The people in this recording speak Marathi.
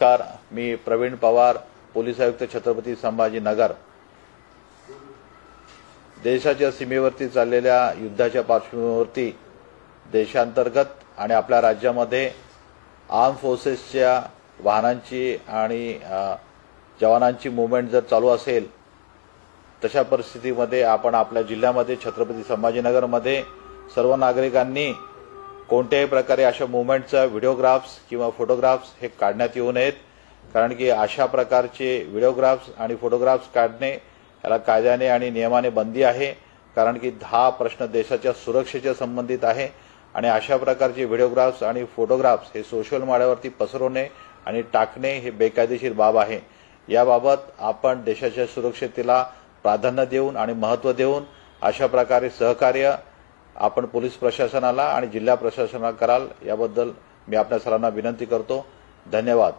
नमस्कार, मी प्रवीण पवार, पोलीस आयुक्त छत्रपती संभाजीनगर। देशाच्या सीमेवरती चाललेल्या युद्धाच्या पार्श्वभूमीवरती देशांतर्गत आणि आपल्या राज्यामध्ये आर्म फोर्सेसच्या वाहनांची आणि जवानांची मूव्हमेंट जर चालू असेल तशा परिस्थितीमध्ये आपण आपल्या जिल्ह्यामध्ये छत्रपती संभाजीनगरमध्ये सर्व नागरिकांनी कोणत्याही प्रकारे अशा मूव्हमेंटचा व्हिडिओग्राफ्स किंवा फोटोग्राफ्स हे काढण्यात येऊ नयेत, कारण की अशा प्रकारचे व्हिडिओग्राफ्स आणि फोटोग्राफ्स काढणे याला कायद्याने आणि नियमाने बंदी आहे, कारण की हा प्रश्न देशाच्या सुरक्षेच्या संबंधित आहे आणि अशा प्रकारचे व्हिडिओग्राफ्स आणि फोटोग्राफ्स हे सोशल मीडियावरती पसरवणे आणि टाकणे हे बेकायदेशीर बाब आहे। याबाबत आपण देशाच्या सुरक्षेला प्राधान्य देऊन आणि महत्त्व देऊन अशा प्रकारे सहकार्य आपण पोलीस प्रशासनाला आणि जिल्हा प्रशासनाला कराल याबद्दल मी आपल्या सर्वांना विनंती करतो। धन्यवाद।